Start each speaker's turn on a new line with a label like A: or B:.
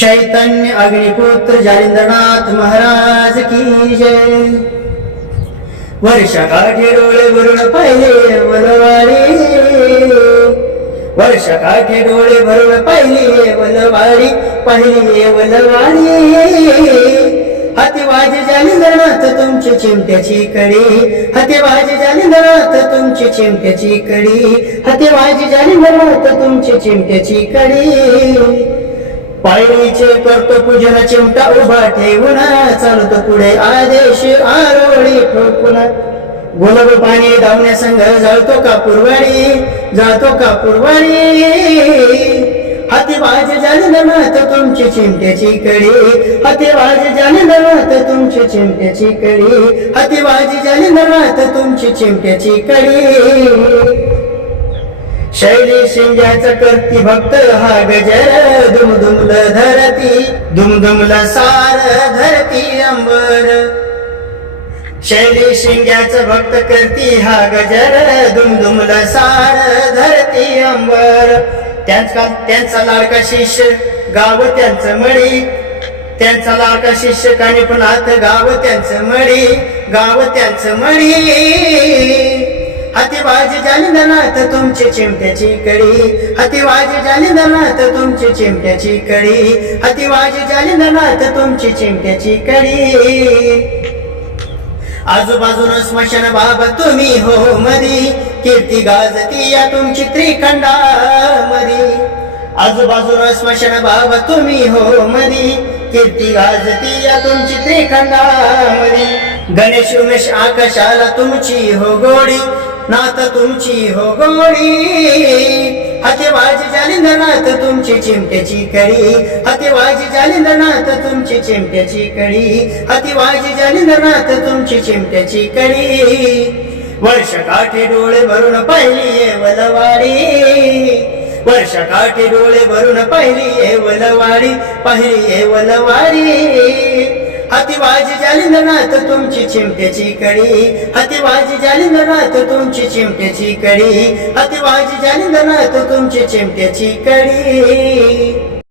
A: चैतन्य अग्निपुत्र जालिंद्रनाथ महाराज की जय। वर्षा काठी डोळे भरून पाहिले वनवाडी वर्षा काठी डोळे भरून पाहिले वनवाडी पाहिले वनवाडी हाती जालिंद्रनाथ तुमची चिमट्याची कडी। हाती जालिंद्रनाथ तुमची चिमट्याची कडी। हाती जालिंद्रनाथ तुमची चिमट्याची कडी। पायरीचे करतो पूजन चिमटा उभा ठेवून चालतो पुढे आदेश आरोळी ठोकून. गुलाब पाणी धावण्या संघ जाळतो कापूरवाडी जातो कापूरवाडी हाती वाज मात तुमची चिमट्याची कडी. हाती वाज मात तुमची चिमट्याची कडी. हाती वाज मात तुमची चिमट्याची कडी. शैली शिंग्याचा करती भक्त हा गजर दुमदुमल धरती दुमदुमल सार धरती अंबर. शैली शिंग्याचा भक्त करती हा गजर दुमदुमल सार धरती अंबर. त्यांचा त्यांचा लाडका शिष्य गाव त्यांचं मळी. त्यांचा लाडका शिष्य काणी पण गाव त्यांचं मळी. गाव त्यांचं मळी. हाती वाजी जालिंद्रनाथ तुमची चिमट्याची कडी. हाती वाजी जालिंद्रनाथ तुमची चिमट्याची कडी. हाती वाजी जालिंद्रनाथ तुमची चिमट्याची कडी. आजूबाजून स्मशान बाबा तुम्ही हो मरी कीर्ती गाजती या तुमची त्रिखंडा मरी आजूबाजून स्मशान बाबा तुम्ही हो मरी कीर्ती गाजती या तुमची त्रिखंडा मरी गणेश उमेश आकाशाला तुमची हो गोडी. नाथ तुमची हो गोडी. हाते वाजी जालिंद्रनाथ तुमची चिमट्याची कडी. हाते वाजी जालिंद्रनाथ तुमची चिमट्याची कडी. हाती वाजी जालिंद्रनाथ तुमची चिमट्याची कडी. वर्ष काठी डोळे भरून पाहिली वलवाडी. वर्ष काठी डोळे भरून पाहिली वलवाडी. पाहिली वलवाडी. हाती वाजी जालिंद्रनाथ तुमची चिमट्याची कडी. हाती वाजी जालिंद्रनाथ तुमची चिमट्याची कडी. हाती वाजी जालिंद्रनाथ तुमची चिमट्याची कडी.